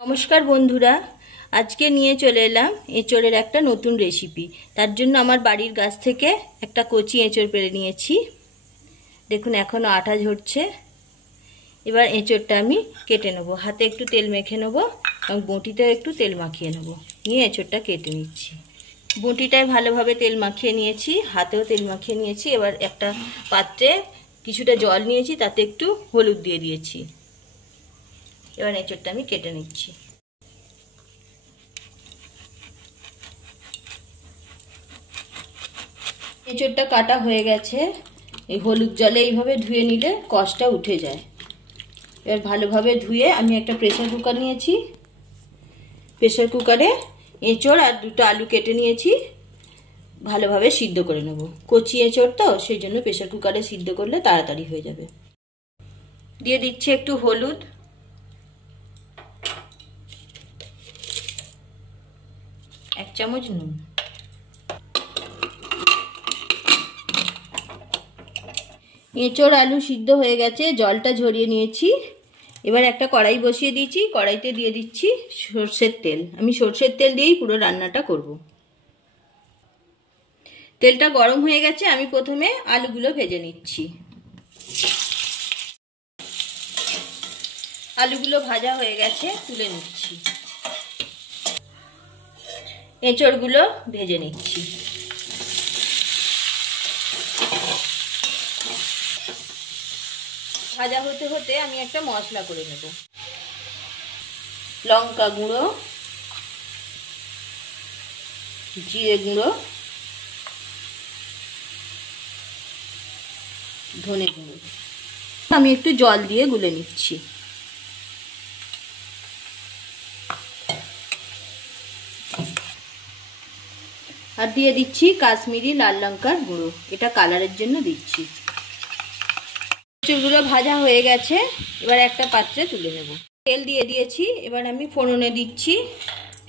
নমস্কার বন্ধুরা, আজকে নিয়ে চলে এলাম এঁচড়ের একটা নতুন রেসিপি। তার জন্য আমার বাড়ির গাছ থেকে একটা কচি এঁচড় পেড়ে নিয়েছি। দেখুন এখনো আঠা ঝরছে। এবার এঁচড়টা আমি কেটে নেব। হাতে একটু তেল মেখে নেব এবং বঁটিতেও একটু তেল মাখিয়ে নেব। নিয়ে এঁচড়টা কেটে নিচ্ছি। বঁটিটায় ভালোভাবে তেল মাখিয়ে নিয়েছি, হাতেও তেল মাখিয়ে নিয়েছি। এবার একটা পাত্রে কিছুটা জল নিয়েছি, তাতে একটু হলুদ দিয়ে দিয়েছি। এবার এঁচড়টা আমি কেটে নিচ্ছি। এঁচড়টা কাটা হয়ে গেছে। এই হলুদ জলে এইভাবে ধুয়ে নিলে কষটা উঠে যায়। এবার ভালোভাবে ধুয়ে আমি একটা প্রেসার কুকার নিয়েছি। প্রেসার কুকারে এঁচড় আর দুটো আলু কেটে নিয়েছি, ভালোভাবে সিদ্ধ করে নেব। কচি এঁচড় তো, সেই জন্য প্রেসার কুকারে সিদ্ধ করলে তাড়াতাড়ি হয়ে যাবে। দিয়ে দিচ্ছি একটু হলুদ, এক চামচ নুন। এঁচড় আলু সিদ্ধ হয়ে গেছে, জলটা ঝরিয়ে নিয়েছি। এবার একটা কড়াই বসিয়ে দিয়েছি। কড়াইতে দিয়ে দিচ্ছি সরষের তেল। আমি সরষের তেল দিয়েই পুরো রান্নাটা করব। তেলটা গরম হয়ে গেছে, আমি প্রথমে আলুগুলো ভেজে নিচ্ছি। আলুগুলো ভাজা হয়ে গেছে, তুলে নিচ্ছি। এঁচড়গুলো ভেজে নিচ্ছি। ভাজা হতে হতে আমি একটা মশলা করে নেব। লঙ্কা গুঁড়ো, জিরে গুঁড়ো, ধনে গুঁড়ো। আমি একটু জল দিয়ে গুলে নিচ্ছি। আর দিয়ে দিচ্ছি কাশ্মীরি লাল লঙ্কার গুঁড়ো, এটা কালারের জন্য দিচ্ছি। এঁচড়গুলো ভাজা হয়ে গেছে, এবার একটা পাত্রে তুলে নেব। তেল দিয়ে দিয়েছি। এবার আমি ফোড়নে দিচ্ছি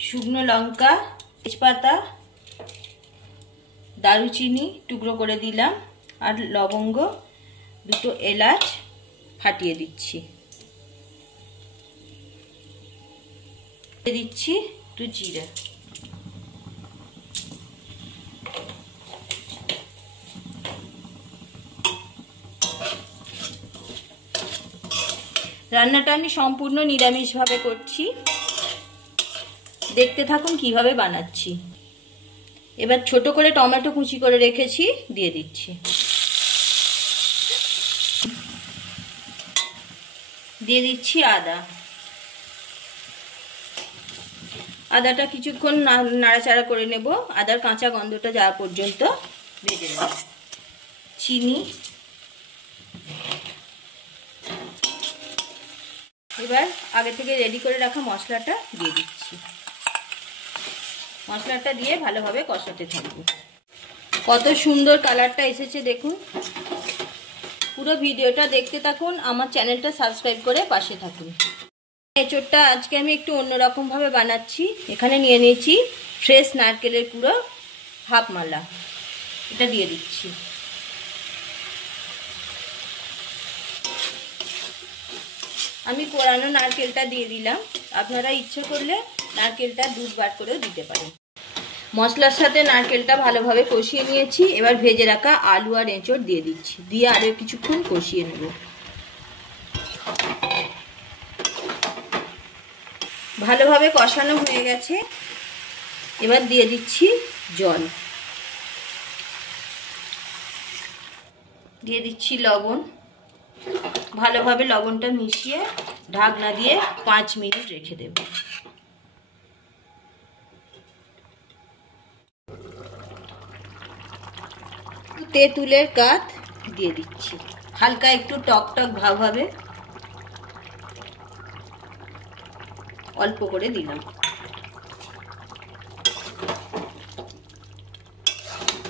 শুকনো লঙ্কা, তেজপাতা, দারুচিনি টুকরো করে দিলাম, আর লবঙ্গ, দুটো এলাচ ফাটিয়ে দিচ্ছি। দিয়ে দিচ্ছি একটু জিরা। রান্নাটা আমি সম্পূর্ণ নিরামিষভাবে করছি, দেখতে থাকুন কিভাবে বানাচ্ছি। এবার ছোট করে টমেটো কুচি করে রেখেছি, দিয়ে দিচ্ছি। দিয়ে দিচ্ছি আদা। আদাটা কিছুক্ষণ নাড়াচাড়া করে নেব, আদার কাঁচা গন্ধটা যাওয়া পর্যন্ত ভেজে নেব। চিনি, এবার আগে থেকে রেডি করে রাখা মশলাটা দিয়ে দিচ্ছি। মশলাটা দিয়ে ভালোভাবে কষাতে থাকবো। কত সুন্দর কালারটা এসেছে দেখুন। পুরো ভিডিওটা দেখতে থাকুন, আমার চ্যানেলটা সাবস্ক্রাইব করে পাশে থাকুন। এঁচড়টা আজকে আমি একটু অন্যরকম ভাবে বানাচ্ছি। এখানে নিয়ে নিয়েছি ফ্রেশ নারকেলের পুরো হাফ মালা, এটা দিয়ে দিচ্ছি। আমি কোরানো নারকেলটা দিয়ে দিলাম। আপনারা ইচ্ছে করলে নারকেলটা দুধ বার করেও দিতে পারেন। মশলার সাথে নারকেলটা ভালোভাবে কষিয়ে নিয়েছি। এবার ভেজে রাখা আলু আর এঁচড় দিয়ে দিচ্ছি, দিয়ে আরো কিছুক্ষণ কষিয়ে নেব। ভালোভাবে কষানো হয়ে গেছে, এবার দিয়ে দিচ্ছি জল, দিয়ে দিচ্ছি লবণ। ভালোভাবে লবণটা মিশিয়ে ঢাকনা দিয়ে 5 মিনিট রেখে দেব। তেঁতুলের কাঠ দিয়ে দিচ্ছি, হালকা একটু টক টক ভাব হবে, অল্প করে দিলাম।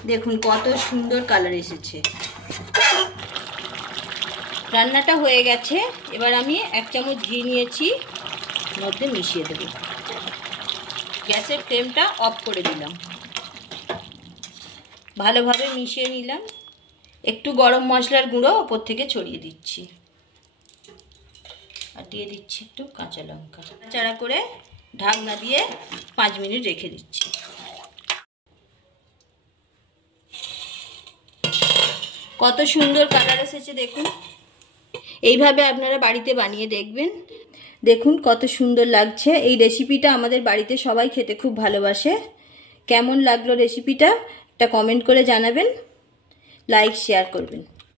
দেখুন কত সুন্দর কালার এসেছে। রান্নাটা হয়ে গেছে। এবার আমি 1 চামচ ঘি নিয়েছি, মধ্যে মিশিয়ে দেব। গ্যাসের ফ্লেমটা অফ করে দিলাম। ভালোভাবে মিশিয়ে নিলাম। একটু গরম মশলার গুঁড়ো ওপর থেকে ছড়িয়ে দিচ্ছি। আর দিয়ে দিচ্ছি একটু কাঁচা লঙ্কা, চাড়া করে ঢাকনা দিয়ে 5 মিনিট রেখে দিচ্ছি। কত সুন্দর কালার এসেছে দেখুন। এইভাবে আপনারা বাড়িতে বানিয়ে দেখবেন, দেখুন কত সুন্দর লাগছে। এই রেসিপিটা আমাদের বাড়িতে সবাই খেতে খুব ভালোবাসে। কেমন লাগলো রেসিপিটা একটা কমেন্ট করে জানাবেন, লাইক শেয়ার করবেন।